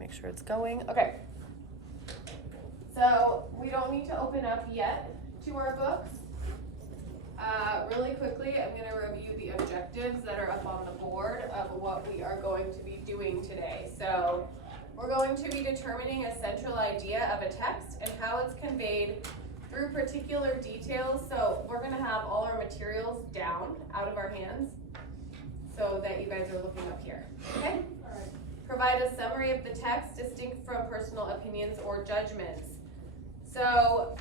make sure it's going. Okay. So we don't need to open up yet to our books. Really quickly, I'm going to review the objectives that are up on the board of what we are going to be doing today. So we're going to be determining a central idea of a text and how it's conveyed through particular details. So we're going to have all our materials down out of our hands so that you guys are looking up here. Okay? All right. Provide a summary of the text distinct from personal opinions or judgments. So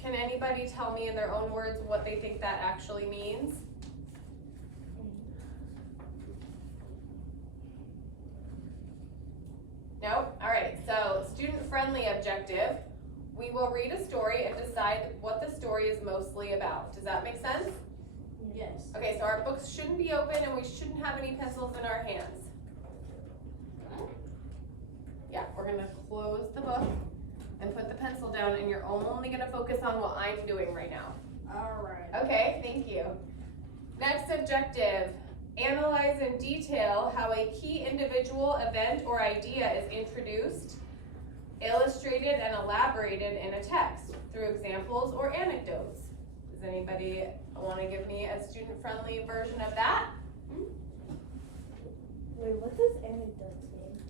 can anybody tell me in their own words what they think that actually means? No? All right, so student-friendly objective. We will read a story and decide what the story is mostly about. Does that make sense? Yes. Okay, so our books shouldn't be open and we shouldn't have any pencils in our hands. Yeah, we're gonna close the book and put the pencil down, and you're only gonna focus on what I'm doing right now. All right. Okay, thank you. Next objective, analyze in detail how a key individual, event, or idea is introduced, illustrated, and elaborated in a text through examples or anecdotes. Does anybody want to give me a student-friendly version of that? Wait, what does anecdotes mean?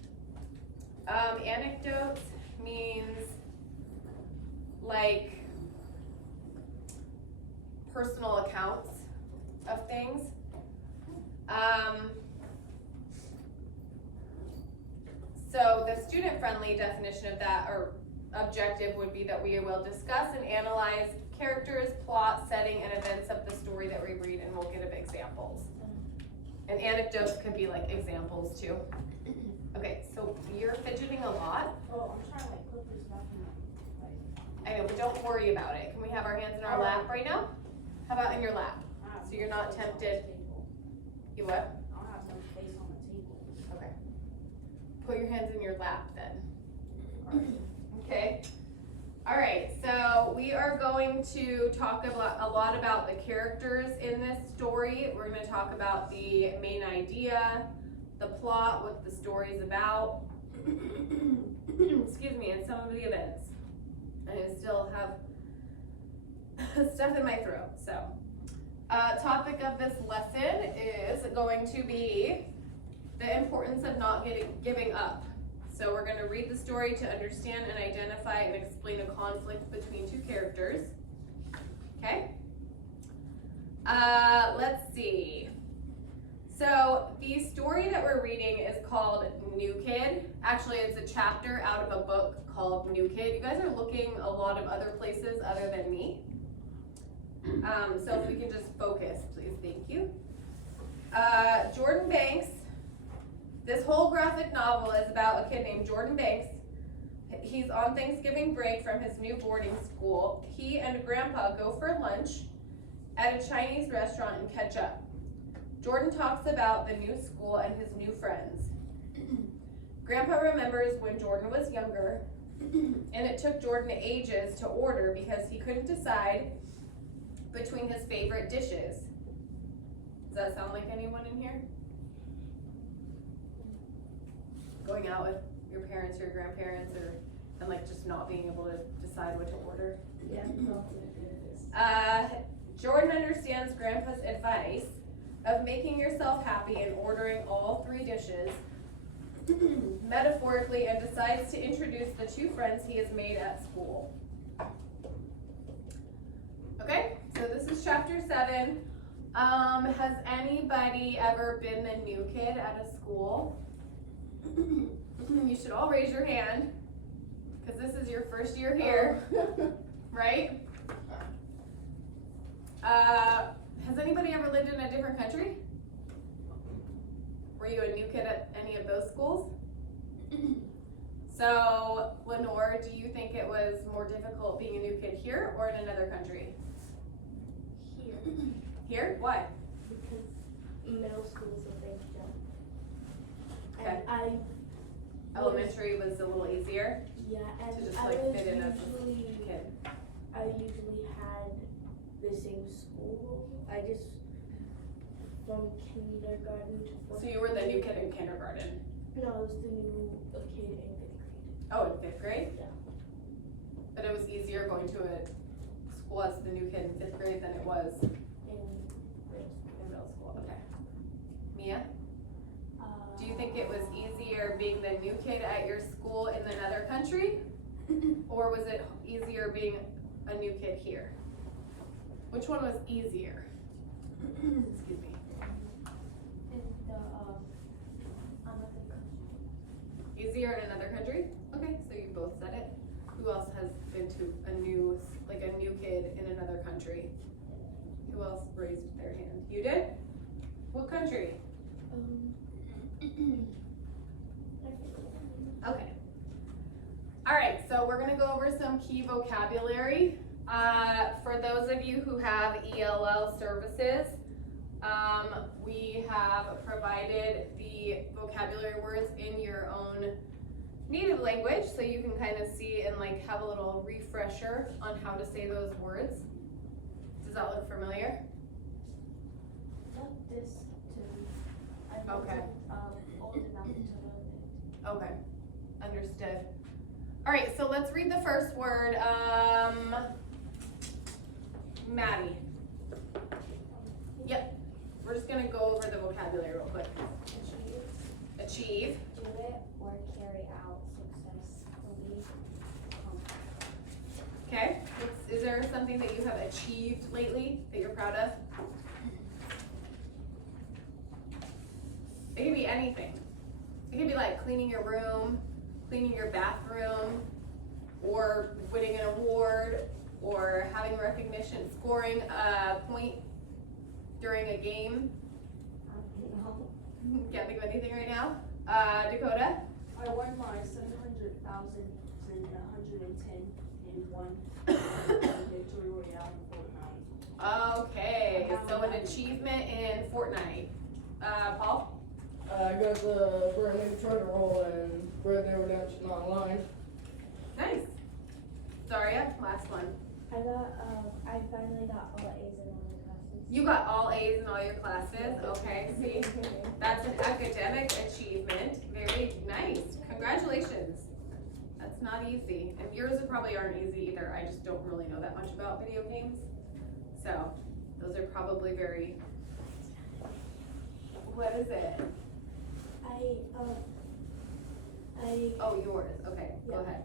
Anecdotes means like personal accounts of things. So the student-friendly definition of that, or objective, would be that we will discuss and analyze characters, plot, setting, and events of the story that we read, and we'll give examples. And anecdotes could be like examples too. Okay, so you're fidgeting a lot. Oh, I'm trying to like put this back in my. I know, but don't worry about it. Can we have our hands in our lap right now? How about in your lap? So you're not tempted. You what? I don't have no space on the table. Okay. Put your hands in your lap then. Okay. All right, so we are going to talk a lot about the characters in this story. We're going to talk about the main idea, the plot, what the story is about, excuse me, and some of the events. I still have stuff in my throat, so. Topic of this lesson is going to be the importance of not giving up. So we're going to read the story to understand and identify and explain a conflict between two characters. Okay? Let's see. So the story that we're reading is called New Kid. Actually, it's a chapter out of a book called New Kid. You guys are looking a lot of other places other than me. So if we can just focus, please, thank you. Jordan Banks. This whole graphic novel is about a kid named Jordan Banks. He's on Thanksgiving break from his new boarding school. He and Grandpa go for lunch at a Chinese restaurant in Ketchup. Jordan talks about the new school and his new friends. Grandpa remembers when Jordan was younger, and it took Jordan ages to order because he couldn't decide between his favorite dishes. Does that sound like anyone in here? Going out with your parents or your grandparents, and like just not being able to decide what to order? Yeah. Jordan understands Grandpa's advice of making yourself happy and ordering all three dishes metaphorically, and decides to introduce the two friends he has made at school. Okay, so this is chapter 7. Has anybody ever been the new kid at a school? You should all raise your hand, because this is your first year here, right? Has anybody ever lived in a different country? Were you a new kid at any of those schools? So, Lenore, do you think it was more difficult being a new kid here or in another country? Here. Here? Why? Because middle school is a big jump. Okay. And Elementary was a little easier yeah, and to just I like was fit in as usually, a kid. I usually had the same school. I just, from kindergarten to fourth So you were the new grade. kid in kindergarten. No, it was the new kid in 5th grade. Oh, in 5th grade? Yeah. But it was easier going to a school as the new kid in 5th grade than it was In middle school. in middle school. Okay. Mia, Uh, do you think it was easier being the new kid at your school in another country? Or was it easier being a new kid here? Which one was easier? Excuse me. in the, another country. Easier in another country? Okay, so you both said it. Who else has been to a new kid in another country? Who else raised their hand? You did? What country? Okay. All right, so we're gonna go over some key vocabulary. For those of you who have ELL services, we have provided the vocabulary words in your own native language, so you can kind of see and like have a little refresher on how to say those words. Does that look familiar? Not this too. I Okay. wasn't, old enough to learn it. Okay, understood. All right, so let's read the first word. Maddie. Yep, we're just gonna go over the vocabulary real quick. Achieve. Do it or carry out successfully. Okay, is there something that you have achieved lately that you're proud of? It could be anything. It could be like cleaning your room, cleaning your bathroom, or winning an award, or having recognition, scoring a point during a game. Can't think of anything right now. Dakota? I won my 700,000 and 110 in one victory royale in Fortnite. Okay, so an achievement in Fortnite. Paul? I got the brand new treasure roll and Red Dead Redemption Online. Nice. Zaria, last one. I finally got all A's in all the classes. You got all A's in all your classes. Okay, see? That's an academic achievement. Very nice. Congratulations. That's not easy. And yours probably aren't easy either. I just don't really know that much about video games. So, those are probably very... What is it? Oh, yours. Okay, go Yeah. ahead.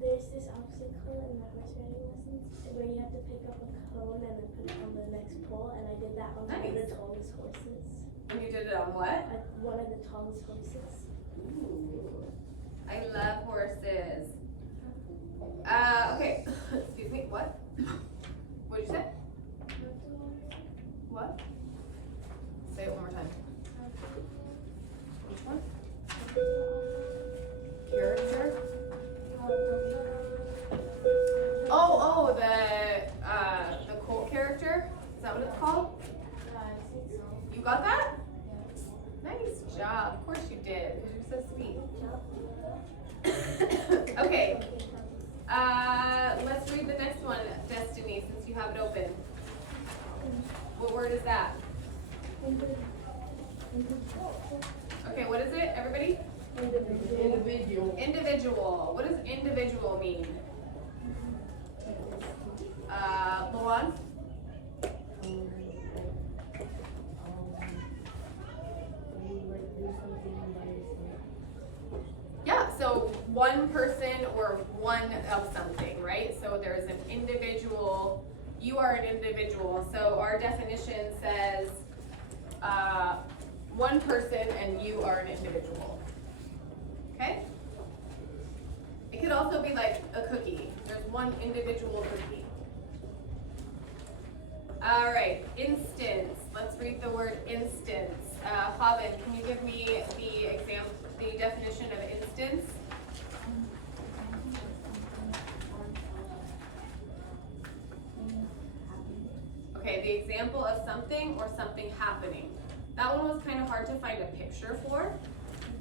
There's this obstacle in my horse riding lessons where you have to pick up a cone and then put it on the next pole, and I did that on one of Nice. the tallest horses. And you did it on what? One of the tallest horses. Ooh, I love horses. Okay. Excuse me. What? What'd you say? What? Say it one more time. Which one? Character? Oh, the Colt character? Is that what it's called? I think so. You got that? Nice job. Of course you did, because you're so sweet. Okay. Let's read the next one, Destiny, since you have it open. What word is that? Okay, what is it, everybody? Individual. Individual. What does individual mean? Luan? Yeah, so one person or one of something, right? So there's an individual, you are an individual. So our definition says one person and you are an individual. Okay? It could also be like a cookie. There's one individual cookie. All right, instance. Let's read the word instance. Pavan, can you give me the definition of instance? Okay, the example of something or something happening. That one was kind of hard to find a picture for,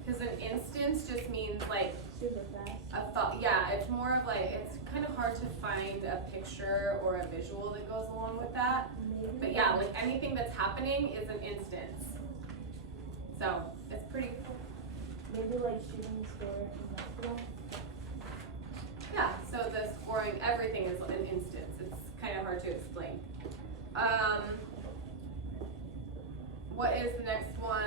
because an instance just means like Super fast. a thought. Yeah, it's more of like, it's kind of hard to find a picture or a visual that goes along with that. But yeah, like anything that's happening is an instance. So It's pretty, Maybe like shooting the score in basketball. yeah, so the scoring, everything is an instance. It's kind of hard to explain. What is the next one?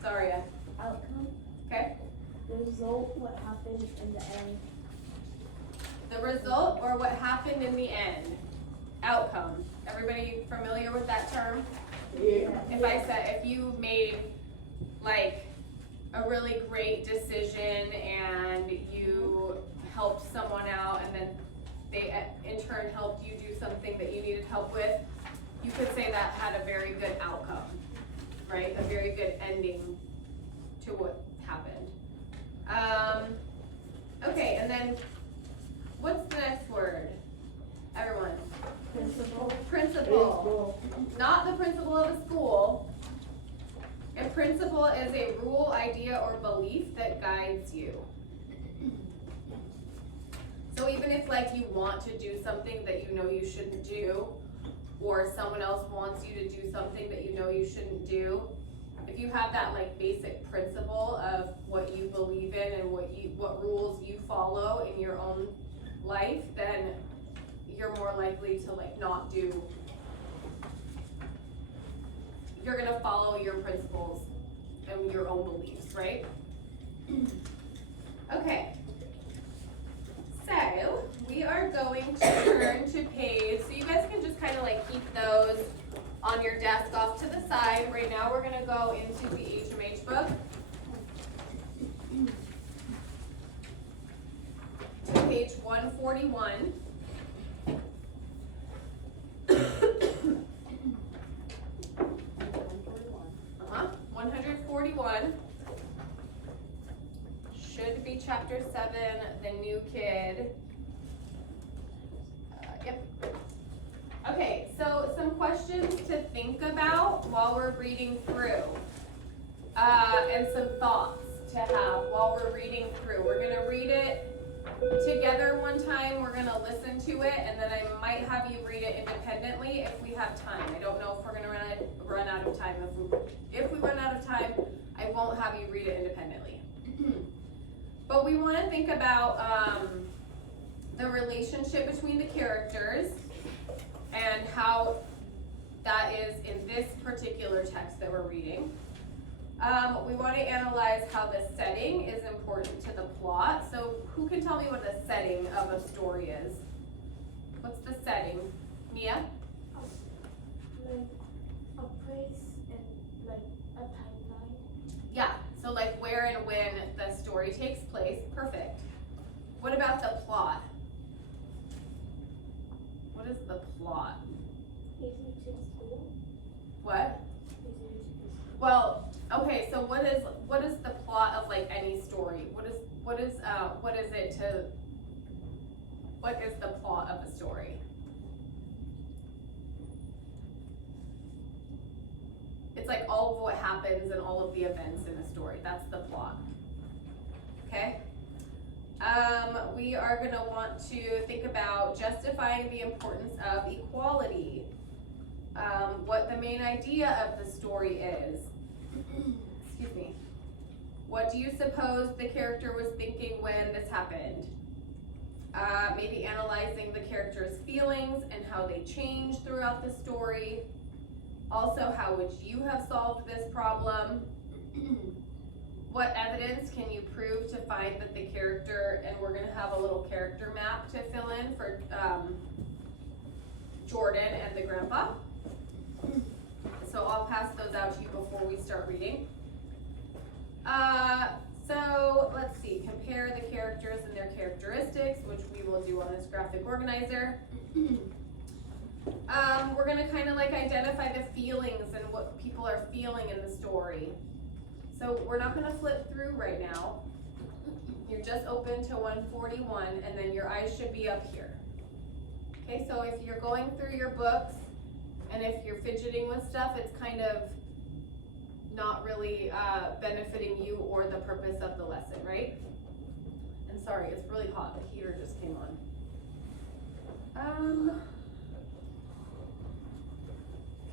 Zaria, Outcome. okay? The result, what happened in the end. The result or what happened in the end. Outcome. Everybody familiar with that term? Yeah. If I said, if you made like a really great decision and you helped someone out and then they in turn helped you do something that you needed help with, you could say that had a very good outcome, right? A very good ending to what happened. Okay, and then what's the next word? Everyone. Principle. Principle. Not the principal of a school. A principle is a rule, idea, or belief that guides you. So even if like you want to do something that you know you shouldn't do, or someone else wants you to do something that you know you shouldn't do, if you have that like basic principle of what you believe in and what rules you follow in your own life, then you're more likely to like not do, you're gonna follow your principles and your own beliefs, right? Okay. So, we are going to turn to page, so you guys can just kind of like keep those on your desk off to the side. Right now we're gonna go into the HMH book. To page 141. Uh-huh, 141. Should be chapter 7, the new kid. Yep. Okay, so some questions to think about while we're reading through. And some thoughts to have while we're reading through. We're gonna read it together one time, we're gonna listen to it, and then I might have you read it independently if we have time. I don't know if we're gonna run out of time. If we run out of time, I won't have you read it independently. But we wanna think about the relationship between the characters and how that is in this particular text that we're reading. We want to analyze how the setting is important to the plot. So who can tell me what the setting of a story is? What's the setting? Mia? Like a place and like a timeline. Yeah, so like where and when the story takes place. Perfect. What about the plot? What is the plot? Easy to the school. What? Easy to the school. Well, okay, so what is the plot of like any story? What is the plot of a story? It's like all of what happens and all of the events in a story. That's the plot. Okay? We are gonna want to think about justifying the importance of equality. What the main idea of the story is. Excuse me. What do you suppose the character was thinking when this happened? Maybe analyzing the character's feelings and how they change throughout the story. Also, how would you have solved this problem? What evidence can you prove to find that the character, and we're gonna have a little character map to fill in for Jordan and the grandpa. So I'll pass those out to you before we start reading. So let's see, compare the characters and their characteristics, which we will do on this graphic organizer. We're gonna kind of like identify the feelings and what people are feeling in the story. So we're not gonna flip through right now. You're just open to 141 and then your eyes should be up here. Okay, so if you're going through your books and if you're fidgeting with stuff, it's kind of not really benefiting you or the purpose of the lesson, right? And sorry, it's really hot, the heater just came on.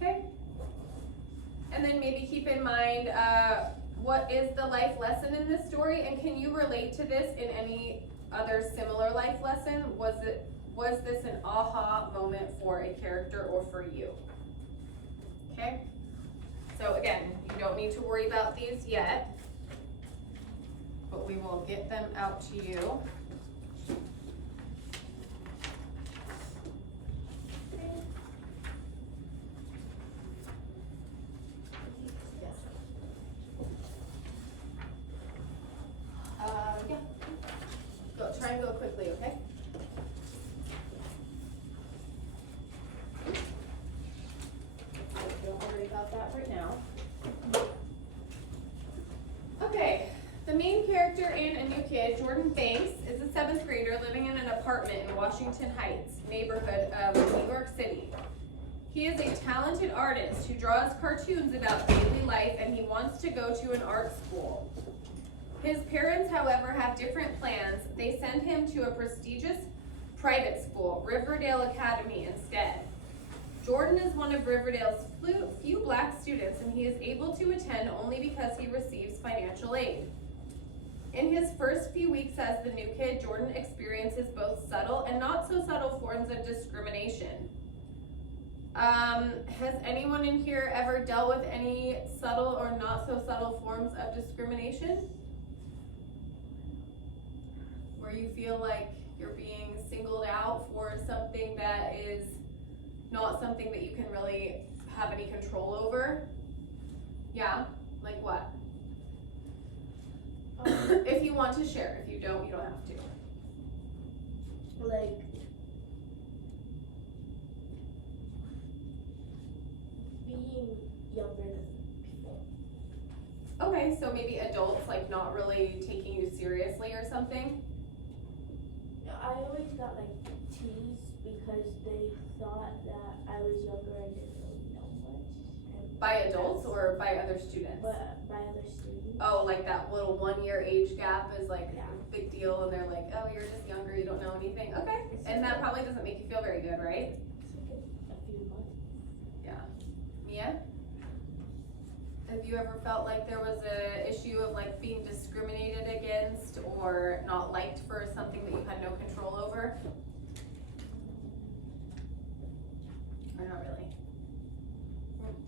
Okay. And then maybe keep in mind, what is the life lesson in this story, and can you relate to this in any other similar life lesson? Was this an aha moment for a character or for you? Okay, so again, you don't need to worry about these yet, but we will get them out to you. Yeah. Go, try and go quickly, okay? Don't worry about that right now. Okay, the main character in A New Kid, Jordan Banks, is a 7th grader living in an apartment in Washington Heights, neighborhood of New York City. He is a talented artist who draws cartoons about daily life, and he wants to go to an art school. His parents, however, have different plans. They send him to a prestigious private school, Riverdale Academy, instead. Jordan is one of Riverdale's few black students, and he is able to attend only because he receives financial aid. In his first few weeks as the new kid, Jordan experiences both subtle and not so subtle forms of discrimination. Has anyone in here ever dealt with any subtle or not so subtle forms of discrimination? Where you feel like you're being singled out for something that is not something that you can really have any control over? Yeah, like what? If you want to share, if you don't, you don't have to. Like, being younger than people. Okay, so maybe adults like not really taking you seriously or something? I always got like teased because they thought that I was younger and didn't really know much. And By adults or by other students? But by other students. Oh, like that little 1 year age gap is like Yeah. a big deal, and they're like, oh, you're just younger, you don't know anything. Okay, and that probably doesn't make you feel very good, right? It's like a few months. Mia? Have you ever felt like there was a issue of like being discriminated against or not liked for something that you had no control over? Or not really?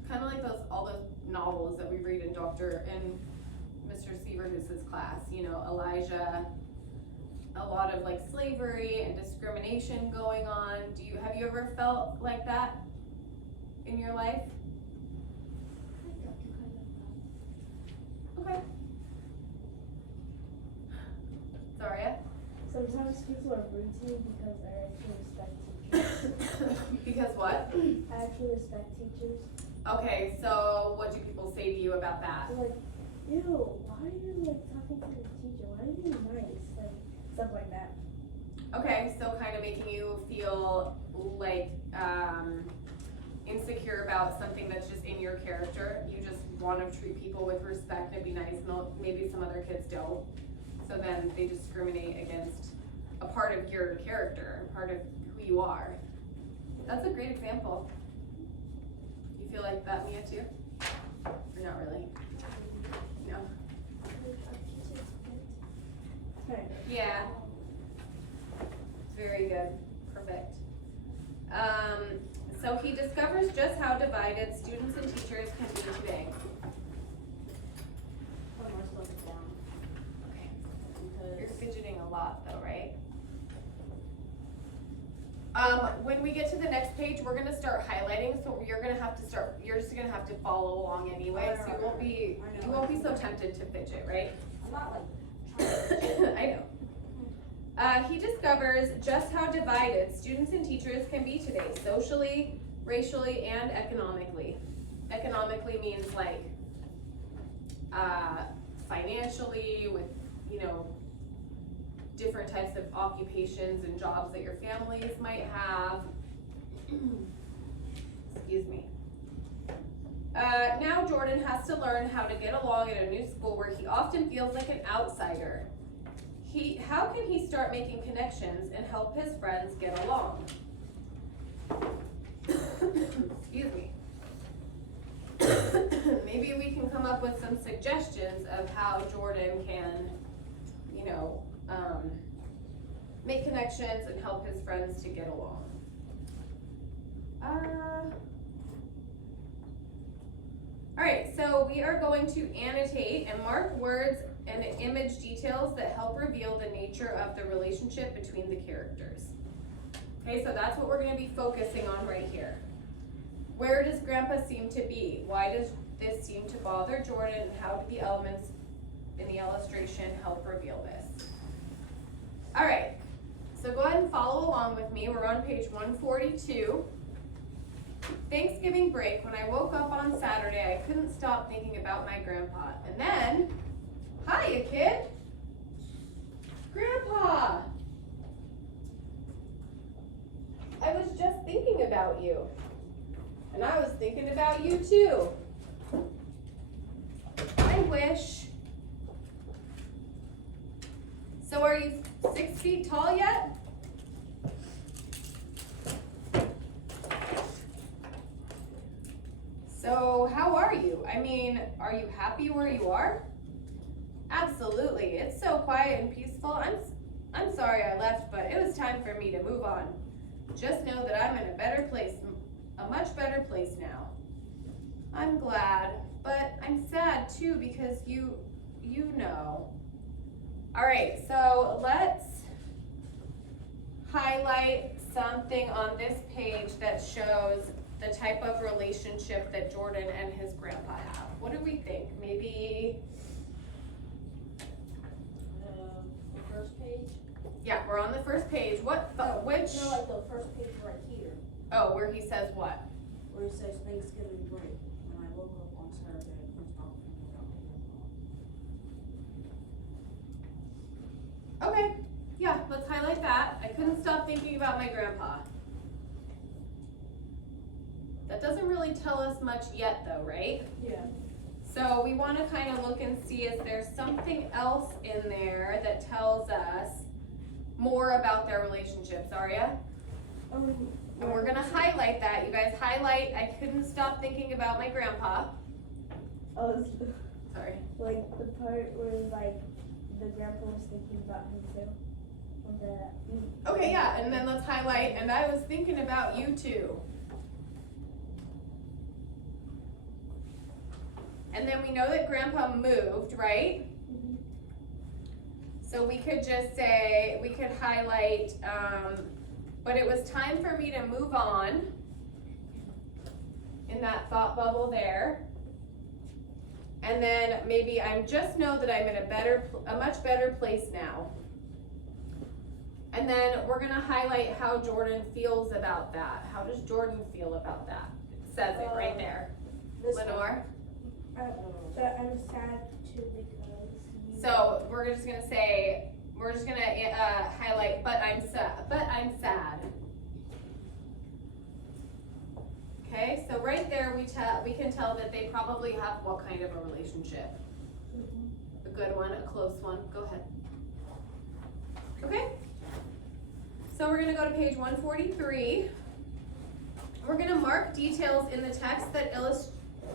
Kind of like all those novels that we read in Mr. Severhoose's class, you know, Elijah, a lot of like slavery and discrimination going on. Have you ever felt like that in your life? Okay. Zaria? Sometimes people are rude to me because I actually respect teachers. Because what? I actually respect teachers. Okay, so what do people say to you about that? They're like, ew, why are you like talking to the teacher? Why are you being nice? Like, stuff like that. Okay, so kind of making you feel like insecure about something that's just in your character. You just want to treat people with respect and be nice, and maybe some other kids don't. So then they discriminate against a part of your character, a part of who you are. That's a great example. You feel like that, Mia, too? Or not really? No? Kind of. Yeah. Very good. Perfect. So he discovers just how divided students and teachers can be today. One more slow it down. Okay. You're Because fidgeting a lot though, right? When we get to the next page, we're gonna start highlighting, so you're just gonna have to follow along anyway, so you won't be so tempted to fidget, right? I'm not like I know. He discovers just how divided students and teachers can be today, socially, racially, and economically. Economically means like financially, with, you know, different types of occupations and jobs that your families might have. Excuse me. Now Jordan has to learn how to get along at a new school where he often feels like an outsider. How can he start making connections and help his friends get along? Excuse me. maybe we can come up with some suggestions of how Jordan can, you know, make connections and help his friends to get along. Alright, so we are going to annotate and mark words and image details that help reveal the nature of the relationship between the characters. Okay, so that's what we're going to be focusing on right here. Where does Grandpa seem to be? Why does this seem to bother Jordan? And how do the elements in the illustration help reveal this? Alright, so go ahead and follow along with me. We're on page 142. Thanksgiving break, when I woke up on Saturday, I couldn't stop thinking about my grandpa. And then, hiya kid! Grandpa! I was just thinking about you. And I was thinking about you too. I wish. So are you 6 feet tall yet? So how are you? I mean, are you happy where you are? Absolutely. It's so quiet and peaceful. I'm sorry I left, but it was time for me to move on. Just know that I'm in a better place, a much better place now. I'm glad, but I'm sad too because you know. All right, so let's highlight something on this page that shows the type of relationship that Jordan and his grandpa have. What do we think? Maybe, The first page? yeah, we're on the first page. What, which? No, like the first page right here, Oh, where he says what? where it says Thanksgiving break. When I woke up on Saturday, I couldn't stop thinking about my grandpa. Okay, yeah, let's highlight that. I couldn't stop thinking about my grandpa. That doesn't really tell us much yet though, right? Yeah. So we want to kind of look and see if there's something else in there that tells us more about their relationships, Arya. And we're gonna highlight that. You guys highlight, I couldn't stop thinking about my grandpa. Sorry. Like the part where like the grandpa was thinking about him too. On the Okay, yeah, and then let's highlight, and I was thinking about you too. And then we know that grandpa moved, right? Mhm. So we could just say, we could highlight, but it was time for me to move on in that thought bubble there. And then maybe I just know that I'm in a much better place now. And then we're gonna highlight how Jordan feels about that. How does Jordan feel about that? It says it right there. This one. Lenore? But I'm sad too because you So we're just gonna say, we're just gonna highlight, but I'm sad. Okay, so right there we can tell that they probably have what kind of a relationship? A good one, a close one, go ahead. Okay, so we're gonna go to page 143. We're gonna mark details in the text that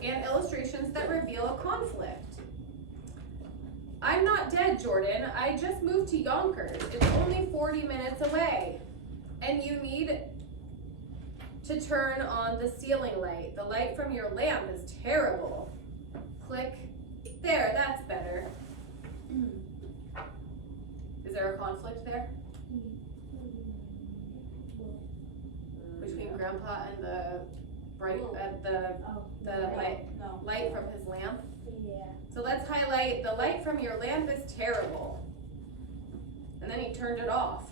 and illustrations that reveal a conflict. I'm not dead, Jordan. I just moved to Yonkers. It's only 40 minutes away. And you need to turn on the ceiling light. The light from your lamp is terrible. Click. There, that's better. Is there a conflict there? Between Grandpa and the bright, No. light from his lamp? yeah. So let's highlight, the light from your lamp is terrible. And then he turned it off.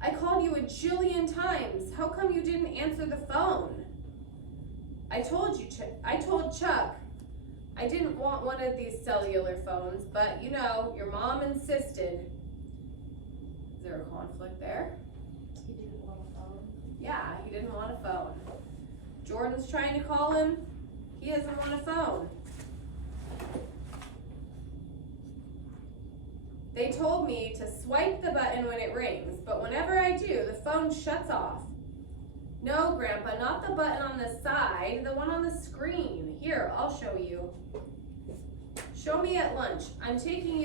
I called you a jillion times. How come you didn't answer the phone? I told Chuck, I didn't want one of these cellular phones, but you know, your mom insisted. Is there a conflict there? He didn't want a phone. Yeah, he didn't want a phone. Jordan's trying to call him. He doesn't want a phone. They told me to swipe the button when it rings, but whenever I do, the phone shuts off. No, Grandpa, not the button on the side, the one on the screen. Here, I'll show you. Show me at lunch. I'm taking you